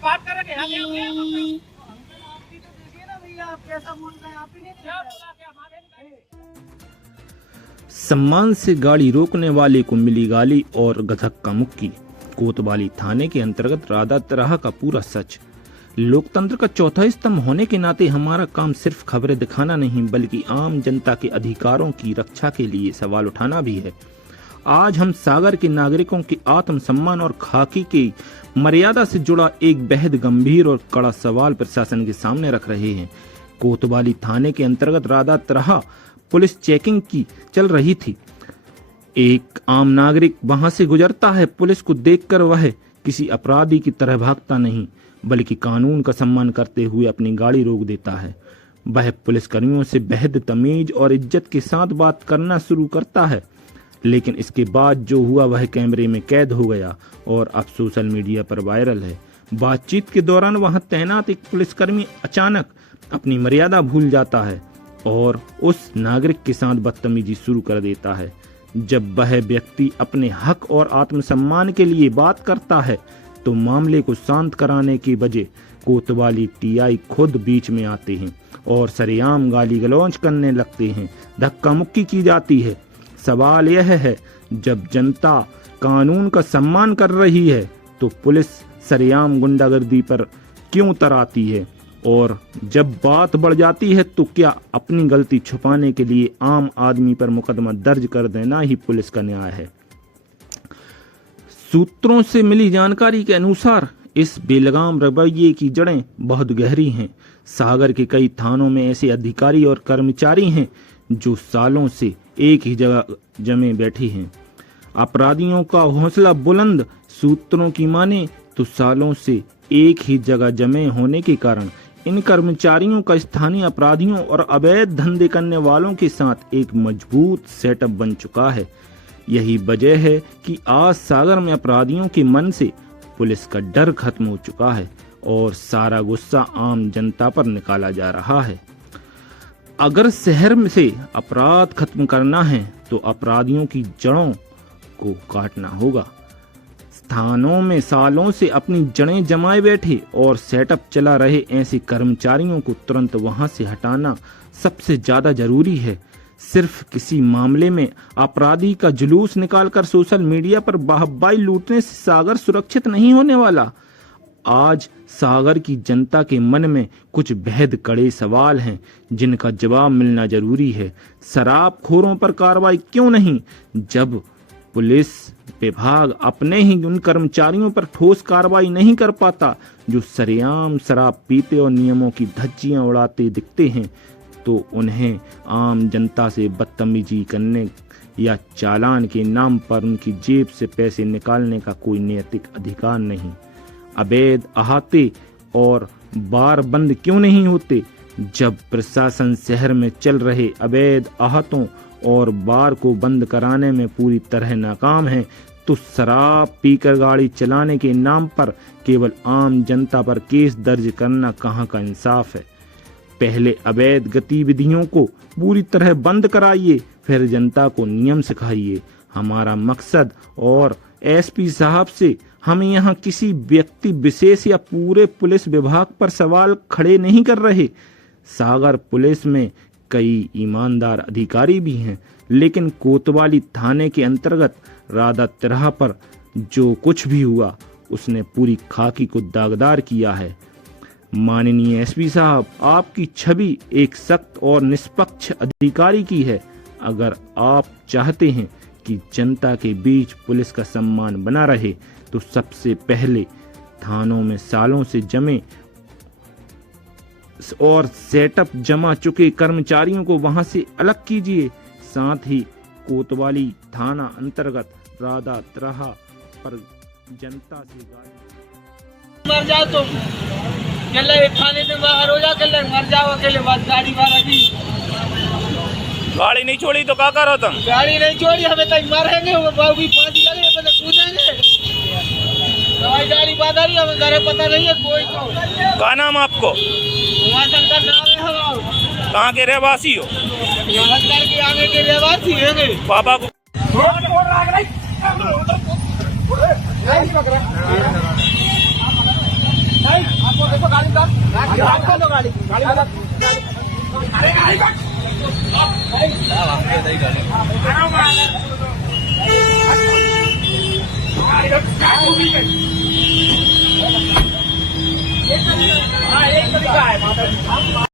बात कर रहे हैं आप कैसा बोल रहे हैं आप ही नहीं। सम्मान से गाड़ी रोकने वाले को मिली गाली और धक्का मुक्की। कोतवाली थाने के अंतर्गत राधा तरह का पूरा सच। लोकतंत्र का चौथा स्तंभ होने के नाते हमारा काम सिर्फ खबरें दिखाना नहीं बल्कि आम जनता के अधिकारों की रक्षा के लिए सवाल उठाना भी है। आज हम सागर के नागरिकों के आत्मसम्मान और खाकी की मर्यादा से जुड़ा एक बेहद गंभीर और कड़ा सवाल प्रशासन के सामने रख रहे हैं। कोतवाली थाने के अंतर्गत राधा तरह पुलिस चेकिंग की चल रही थी। एक आम नागरिक वहां से गुजरता है। पुलिस को देखकर वह किसी अपराधी की तरह भागता नहीं बल्कि कानून का सम्मान करते हुए अपनी गाड़ी रोक देता है। वह पुलिसकर्मियों से बेहद तमीज और इज्जत के साथ बात करना शुरू करता है, लेकिन इसके बाद जो हुआ वह कैमरे में कैद हो गया और अब सोशल मीडिया पर वायरल है। बातचीत के दौरान वहां तैनात एक पुलिसकर्मी अचानक अपनी मर्यादा भूल जाता है और उस नागरिक के साथ बदतमीजी शुरू कर देता है। जब वह व्यक्ति अपने हक और आत्मसम्मान के लिए बात करता है तो मामले को शांत कराने की बजाय कोतवाली टीआई खुद बीच में आते हैं और सरेआम गाली गलौज करने लगते हैं। धक्का मुक्की की जाती है। सवाल यह है, जब जनता कानून का सम्मान कर रही है तो पुलिस सरेआम गुंडागर्दी पर क्यों तराती है? और जब बात बढ़ जाती है तो क्या अपनी गलती छुपाने के लिए आम आदमी पर मुकदमा दर्ज कर देना ही पुलिस का न्याय है? सूत्रों से मिली जानकारी के अनुसार इस बेलगाम रवैये की जड़ें बहुत गहरी हैं। सागर के कई थानों में ऐसे अधिकारी और कर्मचारी हैं जो सालों से एक ही जगह जमे बैठे हैं। अपराधियों का हौसला बुलंद। सूत्रों की माने तो सालों से एक ही जगह जमे होने के कारण इन कर्मचारियों का स्थानीय अपराधियों और अवैध धंधे करने वालों के साथ एक मजबूत सेटअप बन चुका है। यही वजह है कि आज सागर में अपराधियों के मन से पुलिस का डर खत्म हो चुका है और सारा गुस्सा आम जनता पर निकाला जा रहा है। अगर शहर में से अपराध खत्म करना है तो अपराधियों की जड़ों को काटना होगा। थानों में सालों से अपनी जड़ें जमाए बैठे और सेटअप चला रहे ऐसे कर्मचारियों को तुरंत वहां से हटाना सबसे ज्यादा जरूरी है। सिर्फ किसी मामले में अपराधी का जुलूस निकालकर सोशल मीडिया पर वाहवाही लूटने से सागर सुरक्षित नहीं होने वाला। आज सागर की जनता के मन में कुछ बेहद कड़े सवाल हैं जिनका जवाब मिलना जरूरी है। शराबखोरों पर कार्रवाई क्यों नहीं? जब पुलिस विभाग अपने ही उन कर्मचारियों पर ठोस कार्रवाई नहीं कर पाता जो सरेआम शराब पीते और नियमों की धज्जियां उड़ाते दिखते हैं, तो उन्हें आम जनता से बदतमीजी करने या चालान के नाम पर उनकी जेब से पैसे निकालने का कोई नैतिक अधिकार नहीं। अवैध अहाते और बार बंद क्यों नहीं होते? जब प्रशासन शहर में चल रहे अवैध अहातों और बार को बंद कराने में पूरी तरह नाकाम है तो शराब पीकर गाड़ी चलाने के नाम पर केवल आम जनता पर केस दर्ज करना कहाँ का इंसाफ है? पहले अवैध गतिविधियों को पूरी तरह बंद कराइए, फिर जनता को नियम सिखाइए। हमारा मकसद और एसपी साहब से हम यहाँ किसी व्यक्ति विशेष या पूरे पुलिस विभाग पर सवाल खड़े नहीं कर रहे। सागर पुलिस में कई ईमानदार अधिकारी भी हैं, लेकिन कोतवाली थाने के अंतर्गत राधा तरह पर जो कुछ भी हुआ उसने पूरी खाकी को दागदार किया है। माननीय एसपी साहब, आपकी छवि एक सख्त और निष्पक्ष अधिकारी की है। अगर आप चाहते हैं कि जनता के बीच पुलिस का सम्मान बना रहे तो सबसे पहले थानों में सालों से जमे और सेटअप जमा चुके कर्मचारियों को वहां से अलग कीजिए। साथ ही कोतवाली थाना अंतर्गत राधा तरह पर जनता से मर जाओ तो थाने से बाहर हो जा, मर जाओ अकेले, बस गाड़ी बाहर की गाड़ी नहीं छोड़ी तो क्या करो तुम? गाड़ी नहीं छोड़ी, हमें तक मारेंगे, बाबू फांसी लगे पहले कूदेंगे। हमारी गाड़ी बात आ रही है, हमें घर पता नहीं है कोई को। क्या नाम आपको? उमाशंकर नाम है हमारा। कहाँ के रहवासी हो? नमस्कार के आगे के रहवासी हैं। पापा को आपको देखो गाड़ी का गाड़ी एक तरीका है